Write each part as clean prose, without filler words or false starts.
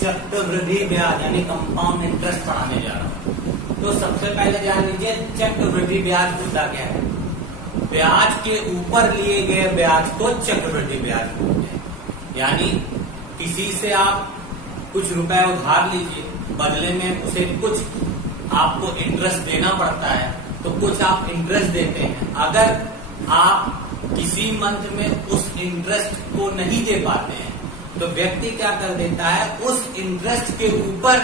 चक्रवृद्धि ब्याज यानी कंपाउंड इंटरेस्ट पढ़ाने जा रहा हूं। तो सबसे पहले जान लीजिए चक्रवृद्धि ब्याज होता क्या है। ब्याज के ऊपर लिए गए ब्याज को चक्रवृद्धि ब्याज बोलते हैं। यानी किसी से आप कुछ रुपए उधार लीजिए, बदले में उसे कुछ आपको इंटरेस्ट देना पड़ता है, तो कुछ आप इंटरेस्ट देते हैं। अगर आप किसी मंथ में उस इंटरेस्ट को नहीं दे पाते हैं तो व्यक्ति क्या कर देता है, उस इंटरेस्ट के ऊपर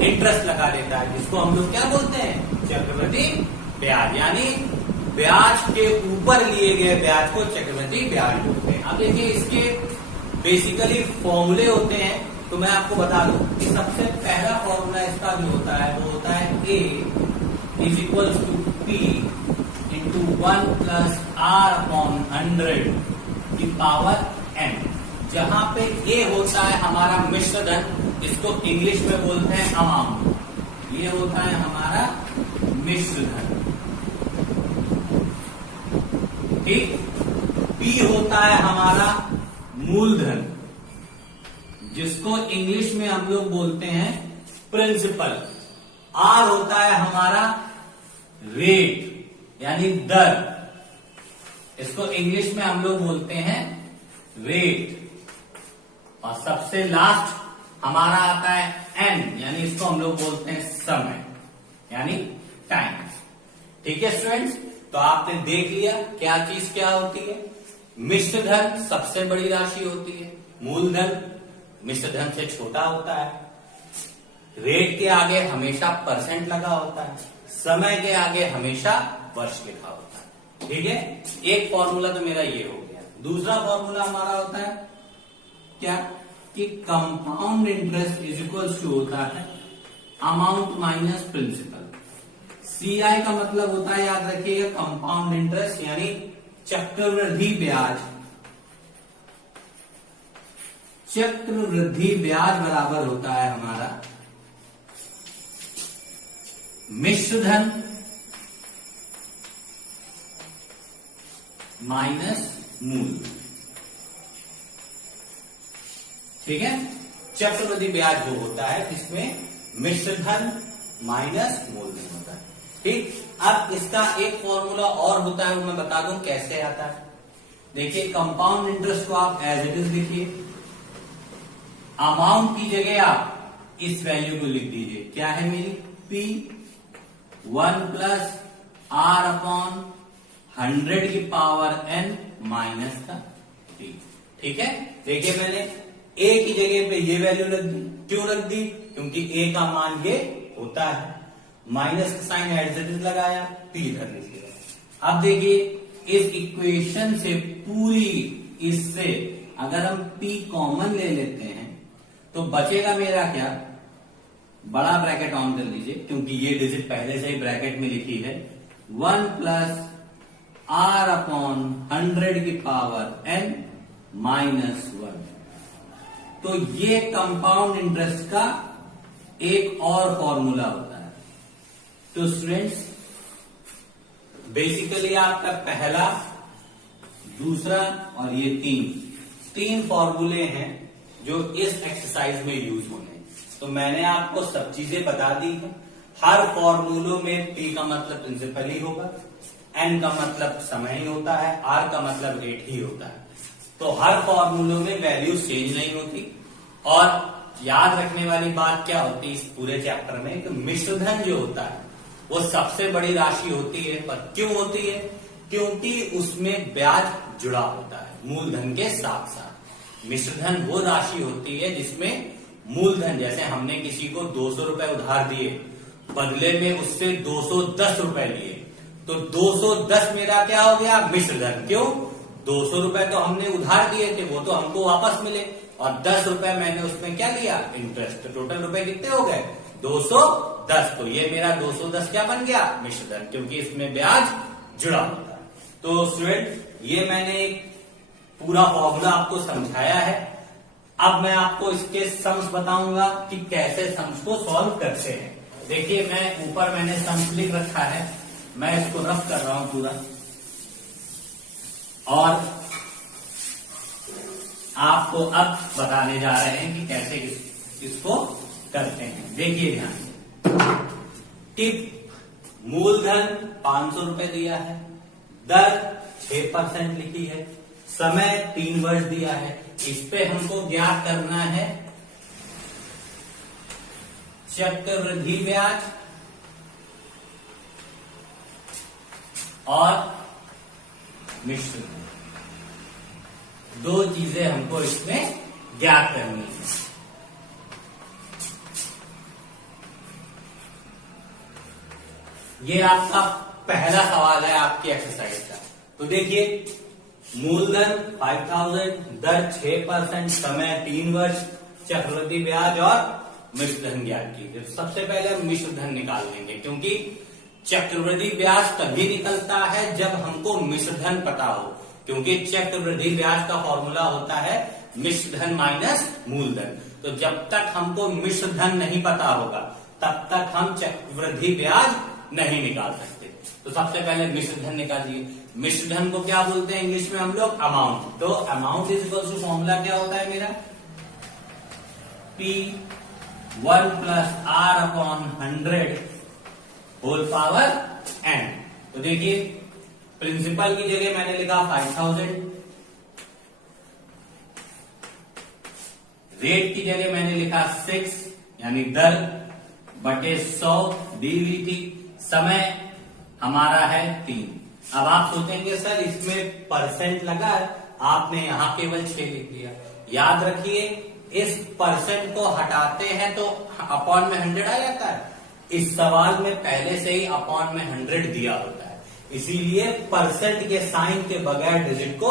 इंटरेस्ट लगा देता है, जिसको हम लोग क्या बोलते हैं, चक्रवृद्धि ब्याज। यानी ब्याज के ऊपर लिए गए ब्याज को चक्रवृद्धि ब्याज बोलते हैं। अब देखिए इसके बेसिकली फॉर्मूले होते हैं, तो मैं आपको बता दूं कि सबसे पहला फॉर्मूला इसका जो होता है वो होता है A is equal to P into 1 plus R upon 100 की पावर n, जहां पे A होता है हमारा मिश्र धन, इसको इंग्लिश में बोलते हैं अमाउंट। ये होता है हमारा मिश्र धन, ठीक। P होता है हमारा मूलधन, जिसको इंग्लिश में हम लोग बोलते हैं प्रिंसिपल। R होता है हमारा रेट यानी दर, इसको इंग्लिश में हम लोग बोलते हैं रेट। और सबसे लास्ट हमारा आता है N, यानी इसको हम लोग बोलते हैं समय यानी टाइम। ठीक है स्टूडेंट्स, तो आपने देख लिया क्या चीज क्या होती है। मिश्र धन सबसे बड़ी राशि होती है, मूलधन मिश्र धन से छोटा होता है, रेट के आगे हमेशा परसेंट लगा होता है, समय के आगे हमेशा वर्ष लिखा होता है। ठीक है, एक फॉर्मूला तो मेरा ये हो गया। दूसरा फॉर्मूला हमारा होता है क्या, कि compound interest is equal to होता है अमाउंट माइनस प्रिंसिपल। CI का मतलब होता है, याद रखिएगा, कंपाउंड इंटरेस्ट यानी चक्रवृद्धि ब्याज। चक्रवृद्धि ब्याज बराबर होता है हमारा मिश्र धन माइनस मूल। ठीक है, चक्रवृद्धि ब्याज वो होता है जिसमें मिश्र धन माइनस मूलधन होता है। ठीक, अब इसका एक फॉर्मूला और होता है, वो मैं बता दूं कैसे आता है। देखिए कंपाउंड इंटरेस्ट को आप एज इट इज लिखिए, अमाउंट की जगह आप इस वैल्यू को लिख दीजिए, क्या है मेरी P 1 प्लस R अपॉन 100 की पावर n माइनस का T। ठीक है, देखिए मैंने A की जगह पे ये वैल्यू रख दी। क्यों रख दी, क्योंकि A का मान ये होता है, माइनस का साइन एज इट इज लगाया, P इधर लिख दिया। अब देखिए इस इक्वेशन से पूरी, इससे अगर हम P कॉमन ले लेते हैं तो बचेगा मेरा क्या, बड़ा ब्रैकेट ऑन कर लीजिए क्योंकि ये डिजिट पहले से ही ब्रैकेट में लिखी है, 1 प्लस R अपॉन 100 की पावर n माइनस 1। तो ये कंपाउंड इंटरेस्ट का एक और फॉर्मूला होता है। तो स्टूडेंट्स बेसिकली आपका पहला, दूसरा और ये तीन फॉर्मूले हैं जो इस एक्सरसाइज में यूज होने। तो मैंने आपको सब चीजें बता दी है। हर फॉर्मूलों में P का मतलब प्रिंसिपल ही होगा, N का मतलब समय ही होता है, R का मतलब रेट ही होता है। तो हर फॉर्मूलों में वैल्यू चेंज नहीं होती। और याद रखने वाली बात क्या होती है इस पूरे चैप्टर में, कि मिश्र धन जो होता है वो सबसे बड़ी राशि होती है। पर क्यों होती है, क्योंकि उसमें ब्याज जुड़ा होता है मूलधन के साथ साथ। मिश्र धन वो राशि होती है जिसमें मूलधन, जैसे हमने किसी को 200 रुपए उधार दिए, बदले में उससे 210 रुपए लिए, तो 210 मेरा क्या हो गया, मिश्र धन। क्यों, 200 रुपए तो हमने उधार दिए थे, वो तो हमको वापस मिले, और 10 रुपए मैंने उसमें क्या लिया, इंटरेस्ट। तो टोटल रुपए कितने हो गए, 210। तो ये मेरा 210 क्या बन गया, मिश्र धन, क्योंकि इसमें ब्याज जुड़ा होता है। तो स्टूडेंट ये मैंने एक पूरा फॉर्मूला आपको समझाया है। अब मैं आपको इसके सम्स बताऊंगा कि कैसे सम्स को सॉल्व करते हैं। देखिए मैं ऊपर मैंने सम्स लिख रखा है, मैं इसको रफ कर रहा हूं पूरा, और आपको अब बताने जा रहे हैं कि कैसे इसको करते हैं। देखिए ध्यान, टिप मूलधन 500 रुपए दिया है, दर 6% लिखी है, समय 3 वर्ष दिया है। इस पे हमको ज्ञात करना है चक्रवृद्धि ब्याज और मिश्र धन। 2 चीजें हमको इसमें ज्ञात करनी है। ये आपका पहला सवाल है आपकी एक्सरसाइज का। तो देखिए, मूलधन 5000, दर 6%, समय 3 वर्ष, चक्रवृद्धि ब्याज और मिश्र धन ज्ञात कीजिए। सबसे पहले हम मिश्र धन निकाल लेंगे, क्योंकि चक्रवृद्धि ब्याज तभी निकलता है जब हमको मिश्र धन पता हो, क्योंकि चक्रवृद्धि ब्याज का फॉर्मूला होता है मिश्र धन माइनस मूलधन। तो जब तक हमको मिश्र धन नहीं पता होगा तब तक हम चक्रवृद्धि ब्याज नहीं निकाल सकते। तो सबसे पहले मिश्र धन निकालिए। मिश्र धन को क्या बोलते हैं इंग्लिश में हम लोग? अमाउंट। तो amount is equal to formula क्या होता है मेरा? P1 plus R upon 100 whole power n। तो देखिए, प्रिंसिपल की जगह मैंने लिखा 5000, रेट की जगह मैंने लिखा 6 यानी दर बटे 100 दी हुई थी, समय हमारा है 3। अब आप सोचेंगे सर इसमें परसेंट लगा है, आपने यहां केवल 6 लिख दिया। याद रखिए, इस परसेंट को हटाते हैं तो अपॉन में 100 आ जाता है। इस सवाल में पहले से ही अपॉन में 100 दिया होता है, इसीलिए परसेंट के साइन के बगैर डिजिट को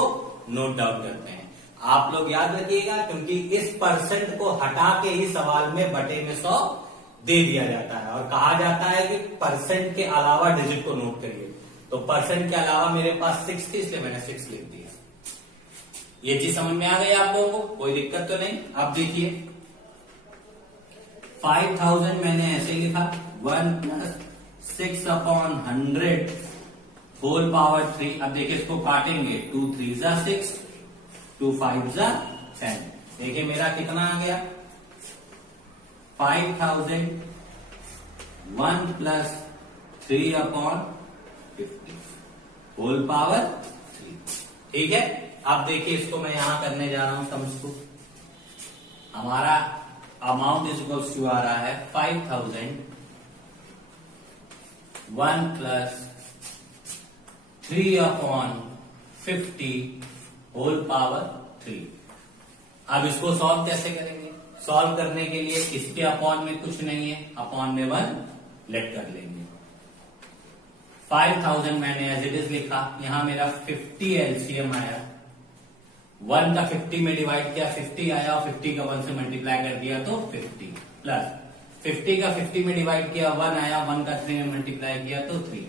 नोट डाउन करते हैं। आप लोग याद रखिएगा, क्योंकि इस परसेंट को हटा के ही सवाल में बटे में 100 दे दिया जाता है और कहा जाता है कि परसेंट के अलावा डिजिट को नोट करिए। तो परसेंट के अलावा मेरे पास 6 थी, इसलिए मैंने 6 लिख दिया। ये चीज समझ में आ गई आप लोगों को? कोई दिक्कत तो नहीं? अब देखिए, 5000 मैंने ऐसे लिखा, 1 प्लस 6 अपॉन 100 होल पावर 3। अब देखिए इसको काटेंगे, 2 3 जा 6, 2 5 जा 10। देखिए मेरा कितना आ गया? 5000 1 प्लस 3 अपॉन 50 होल पावर 3। ठीक है, अब देखिए इसको मैं यहां करने जा रहा हूं सम्स को। हमारा अमाउंट इज इक्वल्स टू आ रहा है 5000 1 प्लस 3 अपॉन 50 होल पावर 3। अब इसको सॉल्व कैसे करेंगे? सॉल्व करने के लिए इसके अपॉन में कुछ नहीं है, अपॉन में 1 लेट कर लेंगे। 5000 मैंने एज इट इज लिखा, यहां मेरा 50 एलसीएम आया, 1 का 50 में डिवाइड किया 50 आया और 50 का 1 से मल्टीप्लाई कर दिया तो 50 प्लस 50 का 50 में डिवाइड किया 1 आया, 1 का 3 में मल्टीप्लाई किया तो 3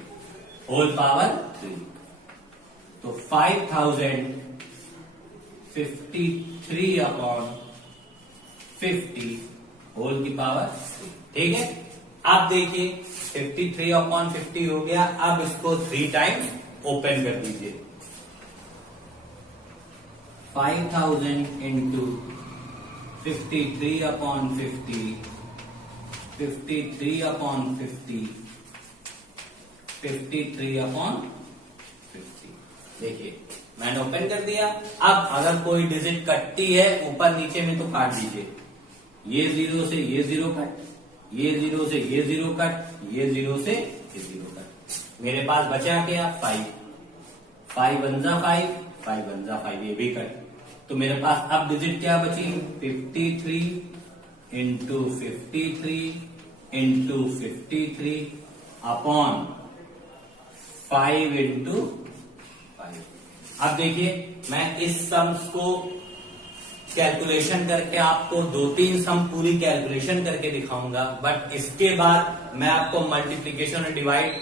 होल पावर 3। तो 5000 53 अपॉन 50 होल की पावर 3। ठीक है, अब देखिए 53 अपॉन 50 हो गया। अब इसको 3 टाइम्स ओपन कर दीजिए। 5000 इंटू 53 अपॉन 50, 53 अपॉन 50, 53 अपॉन 50। देखिए मैंने ओपन कर दिया। अब अगर कोई डिजिट कटती है ऊपर नीचे में तो काट दीजिए। ये 0 से ये 0 कट, ये 0 से ये 0 कट, ये 0 से ये 0 कट। मेरे पास बचा क्या? 5 5 1 जा 5, 5 1 जा 5, ये भी कट। तो मेरे पास अब डिजिट क्या बची? 53 इंटू 53 इंटू 53 अपॉन 5 इंटू 5। अब देखिए मैं इस सम्स को कैलकुलेशन करके आपको 2-3 सम पूरी कैलकुलेशन करके दिखाऊंगा, बट इसके बाद मैं आपको मल्टीप्लीकेशन और डिवाइड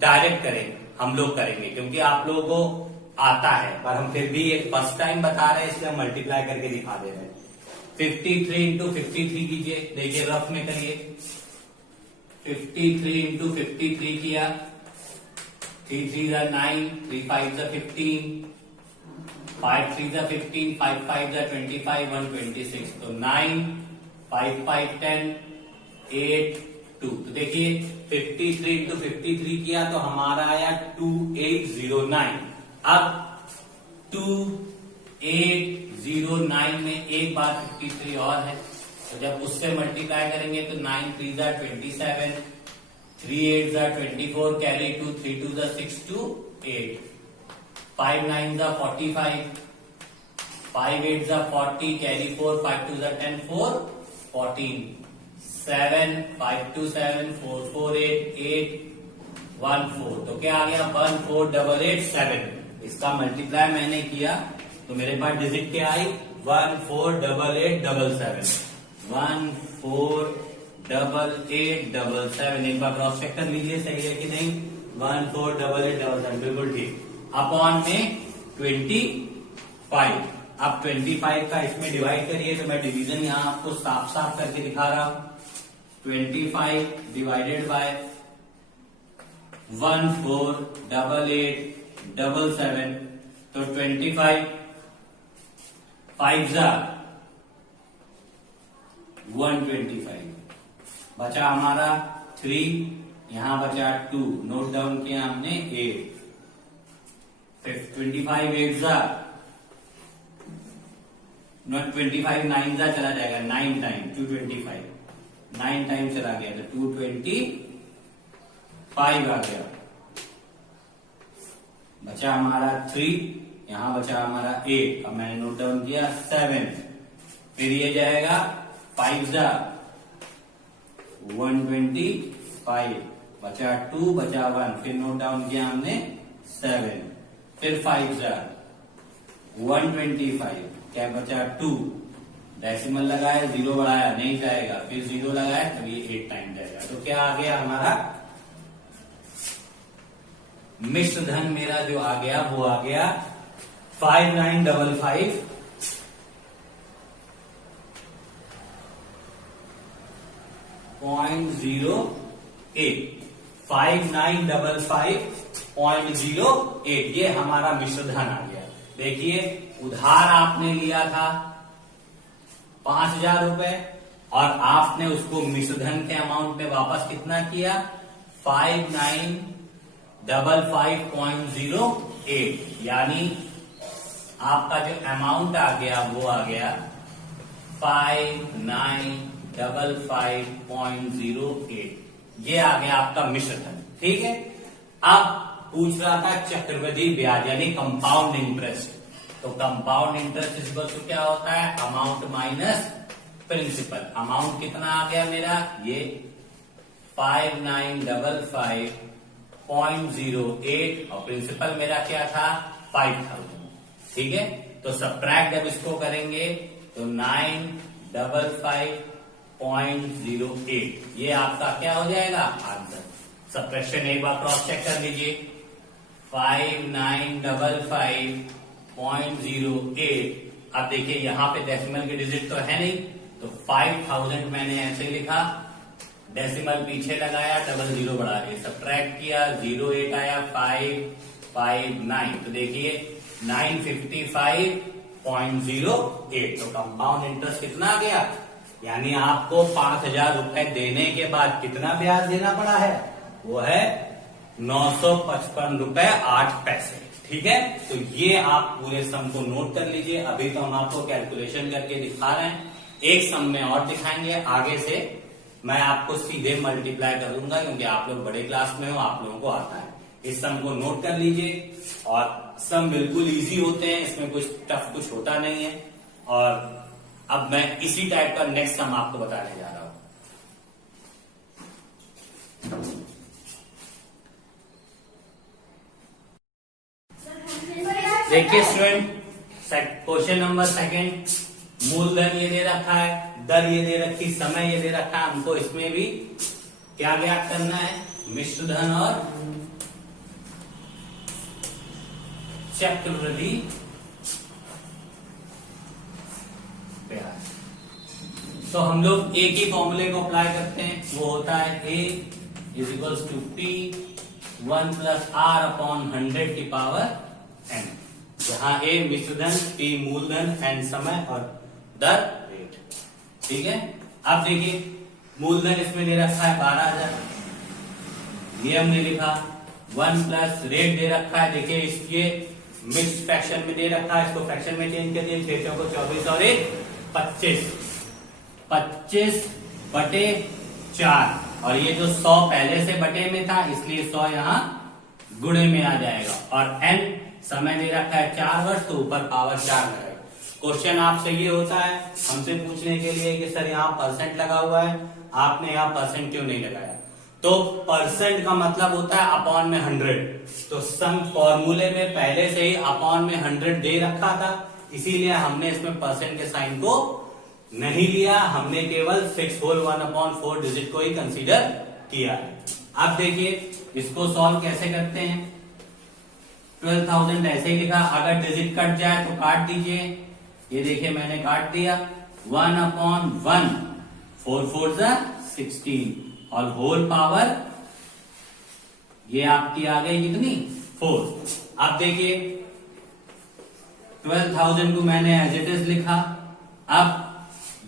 डायरेक्ट हम लोग करेंगे, क्योंकि आप लोगों को आता है, पर हम फिर भी एक फर्स्ट टाइम बता रहे हैं इसलिए मल्टीप्लाई करके दिखा दे रहे हैं। 53 इंटू 53 कीजिए, देखिए रफ में करिए। 53 इंटू 53 किया, 3 3 जा 9, 3 5 जा 15, 5 3 जा 15, 5 5 जा 25, 1 26। तो 9 5 5 10 8 2। तो देखिए 53 इंटू 53 किया तो हमारा आया 2809। अब 2809 में एक बार 53 और है, तो जब उससे मल्टीप्लाई करेंगे तो 9 3 जा 27, 3 8 जा 24, कैरी 2, 3 2 जा 6 2 8, 5 9 जा 45, 5 8 जा 40, कैरी 4, 5 2 जा 10 4 14, 7 5 2 7, 4 4 8 8 1 4। तो क्या आ गया 14887। इसका मल्टीप्लाई मैंने किया तो मेरे पास डिजिट क्या आई 14887। 14887 एक बार क्रॉस चेक कर लीजिए सही है कि नहीं। 14887 बिल्कुल ठीक। अपॉन में 25। अब 25 का इसमें डिवाइड करिए, तो मैं डिवीजन यहां आपको साफ साफ करके दिखा रहा हूं। 25 डिवाइडेड बाय 14887, तो 25 5 जा 125, बचा हमारा 3, यहां बचा 2, नोट डाउन किया हमने 8, 25 8 जा नॉट 25 9 जा चला जाएगा 9 टाइम 225, 9 टाइम चला गया तो 225 आ गया। बचा हमारा 3, यहां बचा हमारा 8, अब मैंने नोट डाउन किया 7, फिर ये जाएगा 5 जा 125, बचा 2, बचा 1, फिर नोट डाउन किया हमने 7, फिर 5 जा 125, क्या बचा 2, डेसिमल लगाया 0 बढ़ाया नहीं जाएगा, फिर 0 लगाया तब ये 8 टाइम जाएगा। तो क्या आ गया हमारा मिश्र धन मेरा जो आ गया वो आ गया 5955.08। 5955.08 ये हमारा मिश्र धन आ गया। देखिए उधार आपने लिया था 5000 रुपए और आपने उसको मिश्र धन के अमाउंट में वापस कितना किया 5955.08, यानी आपका जो अमाउंट आ गया वो आ गया 5955.08। ये आ गया आपका मिश्र धन। ठीक है, अब पूछ रहा था चक्रवृद्धि ब्याज यानी कंपाउंड इंटरेस्ट। तो कंपाउंड इंटरेस्ट इक्वल टू क्या होता है अमाउंट माइनस प्रिंसिपल। अमाउंट कितना आ गया मेरा ये 5955.08 और प्रिंसिपल मेरा क्या था 5000। ठीक है, तो सब्ट्रैक्ट जब इसको करेंगे तो 955.08 ये आपका क्या हो जाएगा आंसर। सब्ट्रैक्शन एक बार क्रॉस चेक कर लीजिए 5955.08। अब देखिए यहां पे डेसिमल की डिजिट तो है नहीं, तो 5000 मैंने ऐसे लिखा, डेसिमल पीछे लगाया, डबल 0 बढ़ा दिया, सब्ट्रैक्ट किया 08 आया 559। तो देखिए 955.08। तो कंपाउंड इंटरेस्ट कितना आ गया, यानी आपको 5000 रुपए देने के बाद कितना ब्याज देना पड़ा है वो है 955 रुपए 8 पैसे। ठीक है, तो ये आप पूरे सम को नोट कर लीजिए। अभी तो हम आपको कैलकुलेशन करके दिखा रहे हैं, एक सम में और दिखाएंगे आगे से। मैं आपको सीधे मल्टीप्लाई करूंगा क्योंकि आप लोग बड़े क्लास में हो, आप लोगों को आता है। इस सम को नोट कर लीजिए और सम बिल्कुल इजी होते हैं, इसमें कुछ टफ कुछ होता नहीं है। और अब मैं इसी टाइप का नेक्स्ट सम आपको बताने जा रहा हूं। देखिए स्टूडेंट, क्वेश्चन नंबर सेकंड, मूलधन ये दे रखा है, दर ये दे रखी, समय ये दे रखा है। हमको इसमें भी क्या ज्ञात करना है मिश्र धन और चक्रवृद्धि ब्याज। तो हम लोग एक ही फॉर्मूले को अप्लाई करते हैं, वो होता है A is equals to P 1 plus R upon 100 की पावर n, जहां A मिश्रधन, P मूलधन, n समय और दर रेट। ठीक है, अब देखिए मूलधन इसमें दे रखा है 12,000, ये हमने लिखा। 1 प्लस रेट दे रखा है, देखिए इसके मिक्स फ्रैक्शन में दे रखा है, इसको फ्रैक्शन में चेंज कर दिया। 6 को 24 और 1 25, 25/4 और ये जो 100 पहले से बटे में था इसलिए 100 यहाँ गुणे में आ जाएगा। और n समय दे रखा है 4 वर्ष, तो ऊपर पावर 4 लगाएगा। क्वेश्चन आपसे ये होता है हमसे पूछने के लिए कि सर यहाँ परसेंट लगा हुआ है, आपने यहाँ परसेंट क्यों नहीं लगाया? तो परसेंट का मतलब होता है अपॉन में 100, तो सम फॉर्मूले में पहले से ही अपॉन में 100 दे रखा था, इसीलिए हमने इसमें परसेंट के साइन को नहीं लिया, हमने केवल 6 होल 1/4 डिजिट को ही कंसीडर किया है। अब देखिए इसको सॉल्व कैसे करते हैं। 12,000 ऐसे ही लिखा, अगर डिजिट कट जाए तो काट दीजिए, ये देखिए मैंने काट दिया। 1/1 4 4 16 और होल पावर ये आपकी आ गई कितनी 4। अब देखिए 12,000 को मैंने एज इट इज लिखा। अब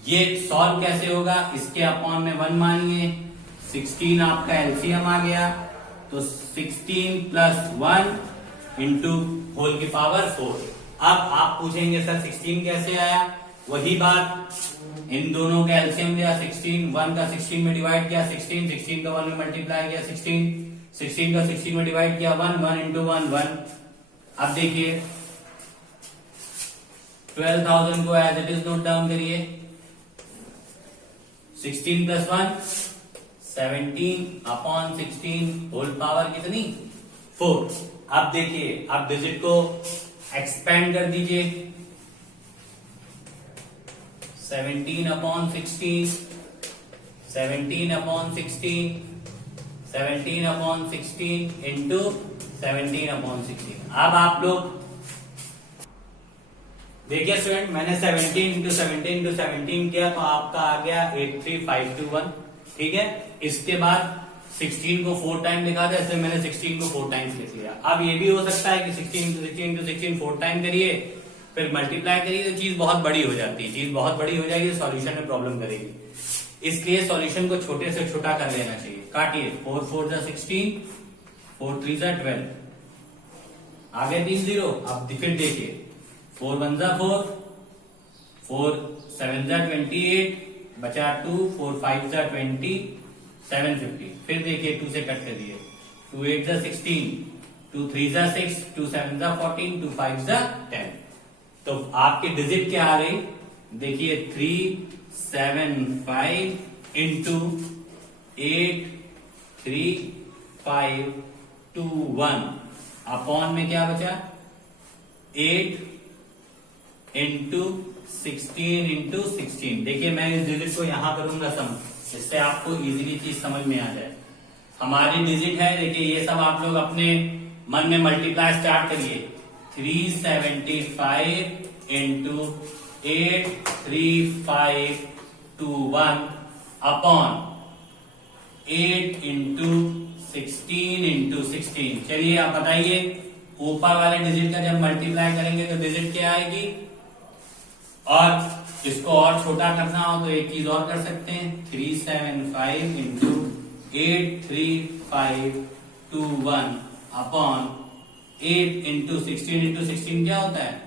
ये सॉल्व कैसे होगा, इसके अपॉन में 1 मानिए, 16 आपका एलसीएम आ गया, तो 16 प्लस 1 इंटू होल की पावर 4। अब आप पूछेंगे सर 16 कैसे आया, वही बात, इन दोनों का एलसीएम लिया, 16 1 का 16 में डिवाइड किया, 16 का 1 में मल्टीप्लाई किया, 16 का 16 में डिवाइड किया, 1 इंटू 1। अब देखिए 12,000 को as it is note down करिए, 16 प्लस 1 17 अपॉन 16 होल पावर कितनी 4। अब देखिए अब डिजिट को एक्सपेंड कर दीजिए, 17 upon 16, 17 upon 16, 17 upon 16 into 17 upon 16। अब आप लोग देखिए स्टूडेंट, मैंने 17 इंटू 17 इंटू 17 किया तो आपका आ गया 83521, ठीक है। इसके बाद 16 को 4 टाइम लिखा था, इसलिए मैंने 16 को 4 टाइम्स लिख लिया। अब ये भी हो सकता है कि 16 इंटू 16 इंटू 16 4 टाइम करिए, फिर मल्टीप्लाई करिए तो चीज बहुत बड़ी हो जाती है, चीज बहुत बड़ी हो जाएगी, सॉल्यूशन में प्रॉब्लम करेगी, इसलिए सॉल्यूशन को छोटे से छोटा कर लेना चाहिए। काटिए, 4 4 16, 4 3 12, आगे 3 0। अब फिर देखिए 4 1 4, 4 7 28, बचा 2, 4 5 20, 750। फिर देखिए 2 से कट कर दिए, 2 8 16, 2 3 6, 2 7 14, 2 5 10। तो आपकी डिजिट क्या आ गई, देखिए 375 इंटू 8 3 5 2 1 अपॉन में क्या बचा 8 इंटू 16 इंटू 16। देखिए मैं इस डिजिट को यहां करूंगा सम, इससे आपको इजीली चीज समझ में आ जाए। हमारी डिजिट है, देखिए ये सब आप लोग अपने मन में मल्टीप्लाई स्टार्ट करिए, 375 इंटू 83521 अपॉन 8 इंटू 16 इंटू 16। चलिए आप बताइए ऊपर वाले डिजिट का जब मल्टीप्लाई करेंगे तो डिजिट क्या आएगी, और इसको और छोटा करना हो तो एक चीज और कर सकते हैं, 375 इंटू 83521 अपॉन 8 इंटू 16 क्या होता है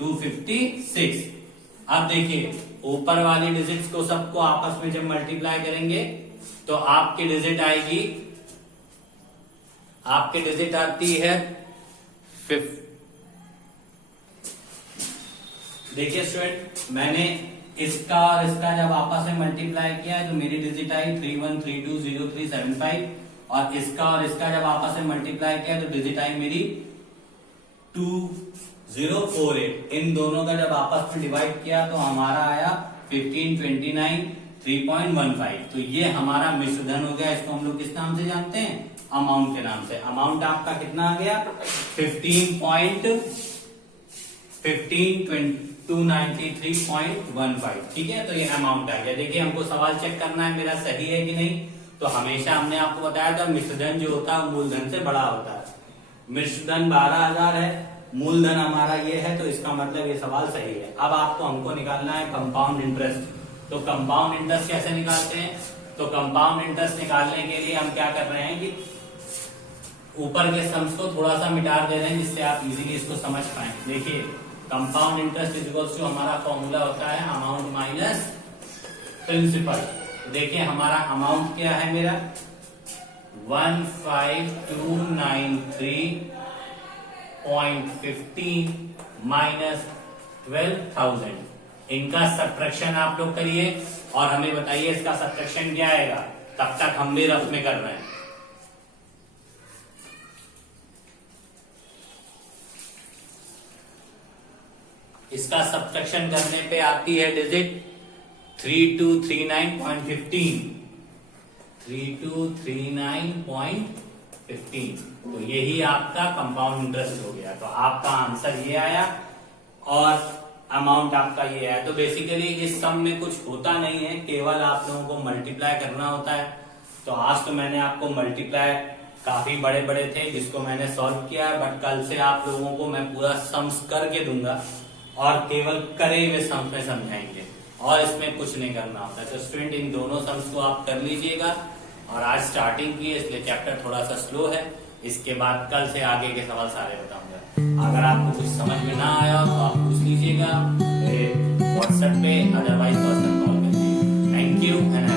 256। अब देखिए ऊपर वाली डिजिट्स को सबको आपस में जब मल्टीप्लाई करेंगे तो आपकी डिजिट आएगी, आपकी डिजिट आती है 5। देखिए स्टूडेंट, मैंने इसका और इसका जब आपस में मल्टीप्लाई किया तो मेरी डिजिट आई 31320375, और इसका और इसका जब आपस में मल्टीप्लाई किया तो डिजिट आई मेरी 2048। इन दोनों का जब आपस में डिवाइड किया तो हमारा आया 1529 3.15। तो ये हमारा मिश्र धन हो गया। इसको हम लोग किस नाम से जानते हैं, अमाउंट के नाम से। अमाउंट आपका कितना आ गया 15.293.15, ठीक है। तो ये अमाउंट आ गया। देखिए हमको सवाल चेक करना है मेरा सही है कि नहीं। तो हमेशा हमने आपको बताया था मिश्रधन जो होता है मूलधन से बड़ा होता है। मिश्रधन 12,000 है, मूलधन हमारा ये है, तो इसका मतलब ये सवाल सही है। अब आपको हमको निकालना है कंपाउंड इंटरेस्ट। तो कंपाउंड इंटरेस्ट कैसे निकालते हैं? तो कंपाउंड इंटरेस्ट निकालने के लिए हम क्या कर रहे हैं कि ऊपर के सम्स को थोड़ा सा मिटा दे रहे हैं जिससे आप इजीली इसको समझ पाए। देखिए compound interest is equals to हमारा फॉर्मूला होता है अमाउंट माइनस प्रिंसिपल। देखिए हमारा अमाउंट क्या है, मेरा 15293.15 माइनस 12,000। इनका सब्ट्रैक्शन आप लोग करिए और हमें बताइए इसका सब्ट्रैक्शन क्या आएगा। तब तक हम भी रफ में कर रहे हैं। इसका सब्ट्रैक्शन करने पे आती है डिजिट 3239.15। 3239.15 तो यही आपका कंपाउंड इंटरेस्ट हो गया। तो आपका आंसर ये आया और अमाउंट आपका ये आया। तो बेसिकली इस सम में कुछ होता नहीं है, केवल आप लोगों को मल्टीप्लाई करना होता है। तो आज तो मैंने आपको मल्टीप्लाई काफी बड़े बड़े थे जिसको मैंने सॉल्व किया है, बट कल से आप लोगों को मैं पूरा सम्स करके दूंगा और केवल करे हुए सम्स में समझाएंगे और इसमें कुछ नहीं करना होता। तो स्टूडेंट इन दोनों सम्स को आप कर लीजिएगा और आज स्टार्टिंग की है इसलिए चैप्टर थोड़ा सा स्लो है। इसके बाद कल से आगे के सवाल सारे बताऊंगा। अगर आपको कुछ समझ में ना आया तो आप पूछ लीजिएगा व्हाट्सएप पे, अदरवाइज पर्सनल कॉल करिए। Thank you and